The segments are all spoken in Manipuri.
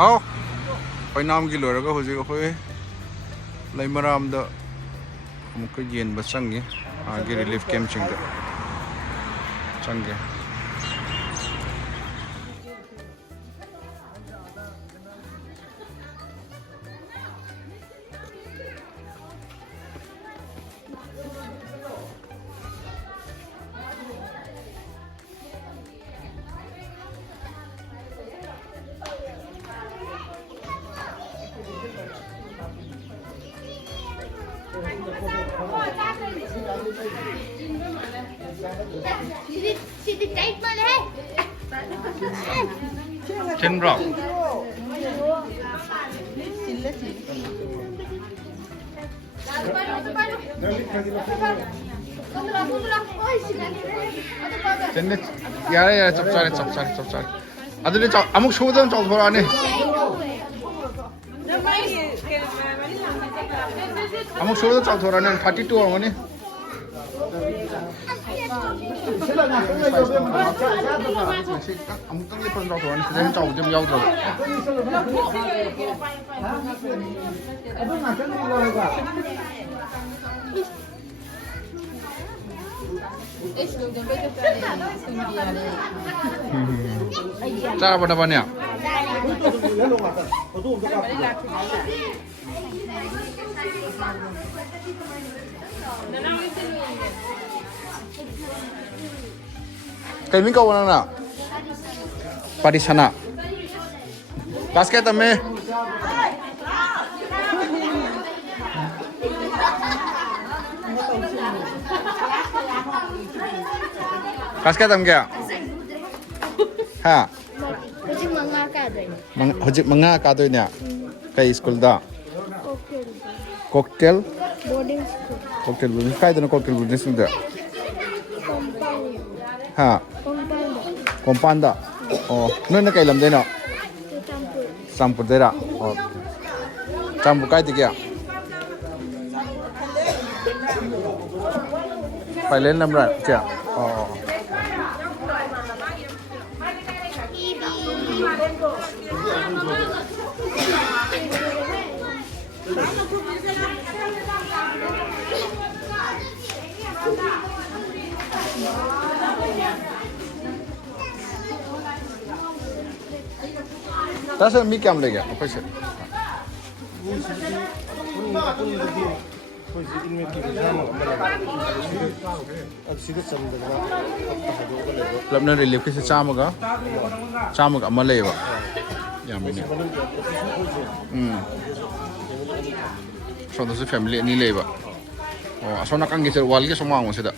ꯍꯥꯎ ꯄꯩꯅꯥꯝꯒꯤ ꯂꯣꯏꯔꯒ ꯍꯧꯖꯤꯛ ꯑꯩꯈꯣꯏ ꯂꯩꯃꯔꯥꯝꯗ ꯑꯃꯨꯛꯀ ꯌꯦꯟꯕ ꯆꯪꯉꯤ ꯃꯥꯒꯤ ꯔꯤꯂꯤꯐ ꯀꯦꯝꯞꯁꯤꯡꯗ ꯆꯪꯒꯦ 캔브라 젠네 야래 짭짤해 아들이 아무 쇼든 좀 돌아니 아무 쇼든 좀 돌아니 32 어머니 아무튼 예쁜 거 좋아하는 그대는 좀 좀 야우더라. cara pada banyak. Kami kau mana? Pada sana. Basket ame. Basket am kya? Ha. Hojik manga ka doy niya. Kay school da. Cocktail. Boarding school. Cocktail boarding. Kaya doon cocktail boarding school da. Ha. Kompanda. Oh, noon na kailan din no? Sampur dera. Oh. Sampur kaya tiga. Pailen number kya? Oh. Tasa mi kya mlega? Apa sih? Labna relief kasi chamaga amalay ba? Yamin. So doon sa family ni leba. Oh, so nakanggisir wal ke semua mo sida.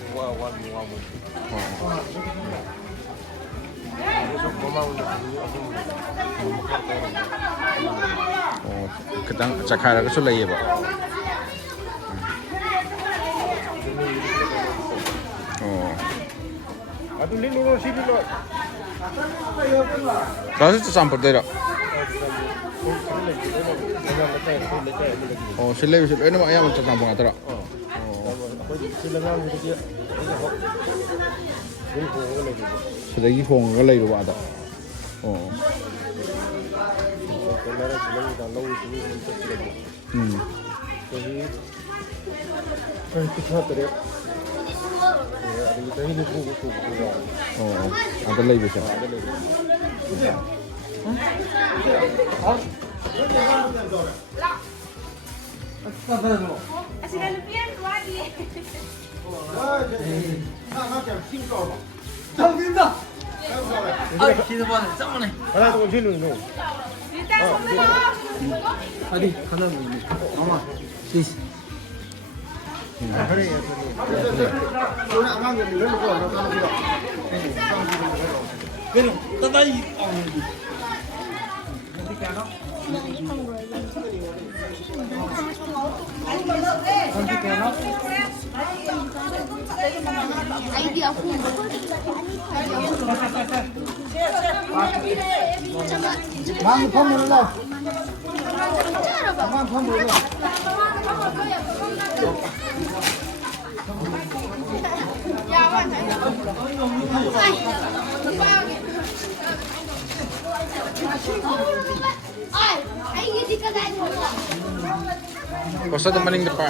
Oh, kadang cakara ka sulay ba? Oh. Atu lilo sini lo. Kasi tu sampur dera. Oh, sila bisa. Ano mo ayam sa sampur atara? Oh. Sila gi hong ga lay ba da. Oh. Oh, ada lagi bisa. Basta dumaling na pa.